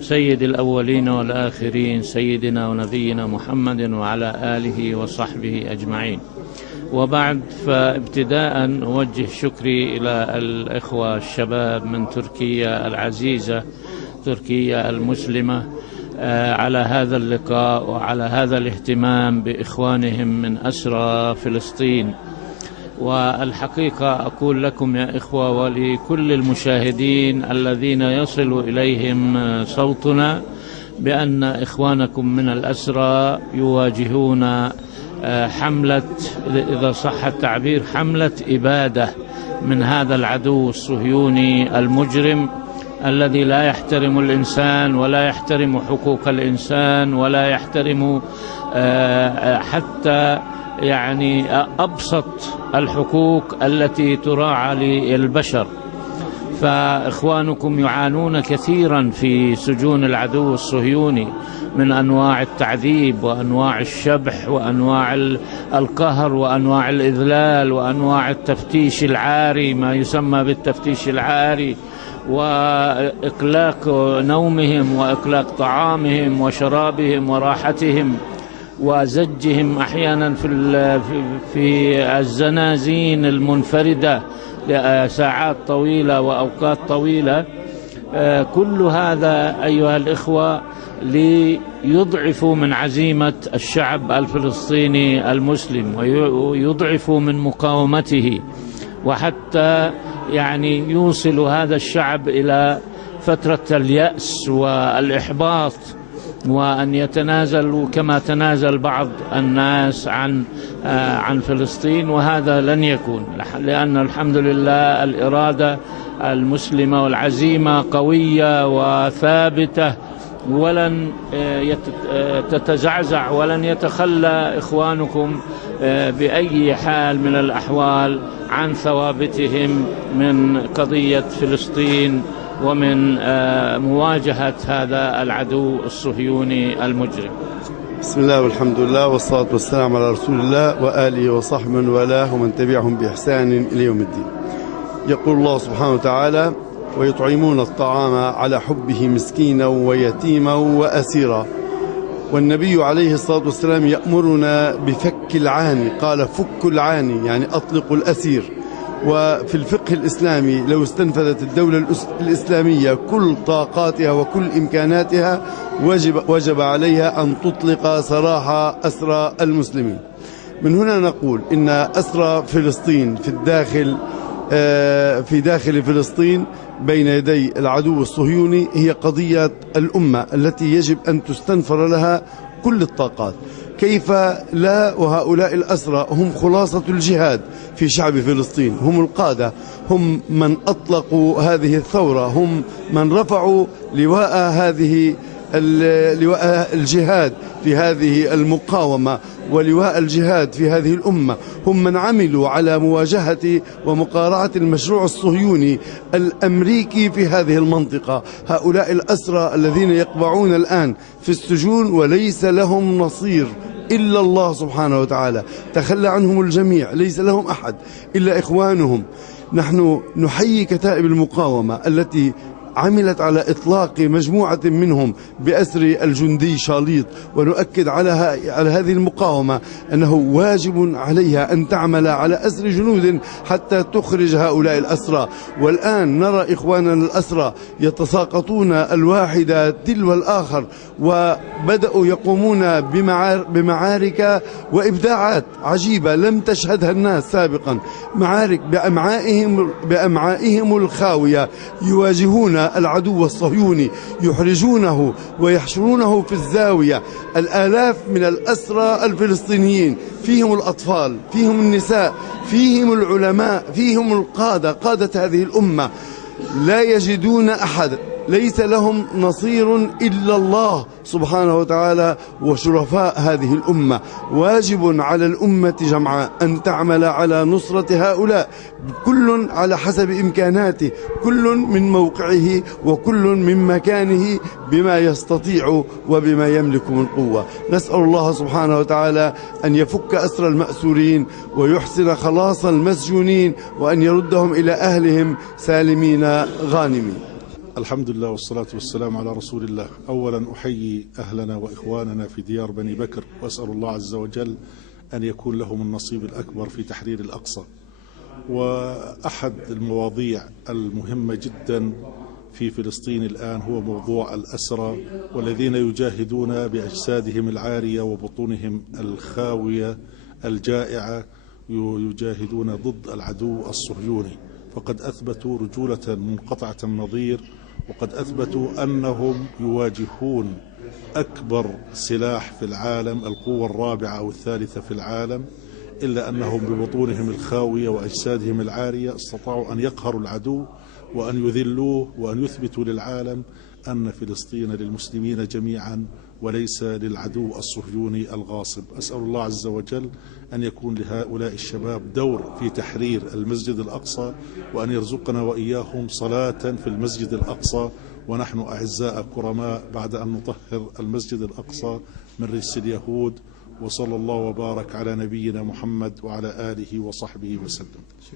سيد الأولين والآخرين سيدنا ونبينا محمد وعلى آله وصحبه أجمعين، وبعد. فابتداء أوجه شكري إلى الإخوة الشباب من تركيا العزيزة، تركيا المسلمة، على هذا اللقاء وعلى هذا الاهتمام بإخوانهم من أسرى فلسطين. والحقيقة أقول لكم يا إخوة ولكل المشاهدين الذين يصل إليهم صوتنا بأن إخوانكم من الأسرى يواجهون حملة، إذا صح التعبير، حملة إبادة من هذا العدو الصهيوني المجرم الذي لا يحترم الإنسان ولا يحترم حقوق الإنسان ولا يحترم حتى أبسط الحقوق التي تراعى للبشر. فإخوانكم يعانون كثيرا في سجون العدو الصهيوني من أنواع التعذيب وأنواع الشبح وأنواع القهر وأنواع الإذلال وأنواع التفتيش العاري، ما يسمى بالتفتيش العاري، وإقلاق نومهم وإقلاق طعامهم وشرابهم وراحتهم وزجهم أحيانا في الزنازين المنفردة لساعات طويلة وأوقات طويلة. كل هذا أيها الإخوة ليضعف من عزيمة الشعب الفلسطيني المسلم ويضعف من مقاومته، وحتى يوصل هذا الشعب إلى فترة اليأس والإحباط، وأن يتنازلوا كما تنازل بعض الناس عن فلسطين. وهذا لن يكون، لأن الحمد لله الإرادة المسلمة والعزيمة قوية وثابتة، ولن تتزعزع ولن يتخلى إخوانكم بأي حال من الأحوال عن ثوابتهم من قضية فلسطين ومن مواجهة هذا العدو الصهيوني المجرم. بسم الله والحمد لله والصلاة والسلام على رسول الله وآله وصحبه من والاه ومن تبعهم بإحسان إلى يوم الدين. يقول الله سبحانه وتعالى: ويطعمون الطعام على حبه مسكينا ويتيما وأسيرا. والنبي عليه الصلاة والسلام يأمرنا بفك العاني، قال فك العاني يعني أطلقوا الأسير. وفي الفقه الإسلامي لو استنفذت الدولة الإسلامية كل طاقاتها وكل إمكاناتها وجب عليها أن تطلق سراح أسرى المسلمين. من هنا نقول إن أسرى فلسطين في داخل فلسطين بين يدي العدو الصهيوني هي قضية الأمة التي يجب أن تستنفر لها كل الطاقات. كيف لا؟ وهؤلاء الأسرى هم خلاصة الجهاد في شعب فلسطين، هم القادة، هم من أطلقوا هذه الثورة، هم من رفعوا لواء الجهاد في هذه المقاومة ولواء الجهاد في هذه الأمة، هم من عملوا على مواجهة ومقارعة المشروع الصهيوني الأمريكي في هذه المنطقة. هؤلاء الأسرى الذين يقبعون الآن في السجون وليس لهم نصير إلا الله سبحانه وتعالى، تخلى عنهم الجميع، ليس لهم أحد إلا إخوانهم. نحن نحيي كتائب المقاومة التي عملت على إطلاق مجموعة منهم بأسر الجندي شاليط، ونؤكد على هذه المقاومة أنه واجب عليها أن تعمل على أسر جنود حتى تخرج هؤلاء الأسرى. والآن نرى إخواننا الأسرى يتساقطون الواحد تلو الآخر، وبدأوا يقومون بمعارك وإبداعات عجيبة لم تشهدها الناس سابقا، معارك بأمعائهم الخاوية يواجهون العدو الصهيوني، يحرجونه ويحشرونه في الزاوية. الآلاف من الأسرى الفلسطينيين، فيهم الأطفال، فيهم النساء، فيهم العلماء، فيهم القادة، قادة هذه الأمة، لا يجدون أحد، ليس لهم نصير إلا الله سبحانه وتعالى وشرفاء هذه الأمة. واجب على الأمة جمعاء أن تعمل على نصرة هؤلاء، كل على حسب إمكاناته، كل من موقعه وكل من مكانه بما يستطيع وبما يملك من قوة. نسأل الله سبحانه وتعالى أن يفك أسر المأسورين ويحسن خلاص المسجونين، وأن يردهم إلى أهلهم سالمين غانمين. الحمد لله والصلاة والسلام على رسول الله. أولا أحيي أهلنا وإخواننا في ديار بني بكر، وأسأل الله عز وجل أن يكون لهم النصيب الأكبر في تحرير الأقصى. وأحد المواضيع المهمة جدا في فلسطين الآن هو موضوع الأسرى والذين يجاهدون بأجسادهم العارية وبطونهم الخاوية الجائعة، يجاهدون ضد العدو الصهيوني. فقد أثبتوا رجولة منقطعة النظير، وقد أثبتوا أنهم يواجهون أكبر سلاح في العالم، القوة الرابعة أو الثالثة في العالم، إلا أنهم ببطونهم الخاوية وأجسادهم العارية استطاعوا أن يقهروا العدو وأن يذلوه وأن يثبتوا للعالم أن فلسطين للمسلمين جميعا وليس للعدو الصهيوني الغاصب. أسأل الله عز وجل أن يكون لهؤلاء الشباب دور في تحرير المسجد الأقصى، وأن يرزقنا وإياهم صلاة في المسجد الأقصى ونحن أعزاء كرماء بعد أن نطهر المسجد الأقصى من رجس اليهود. وصلى الله وبارك على نبينا محمد وعلى آله وصحبه وسلم.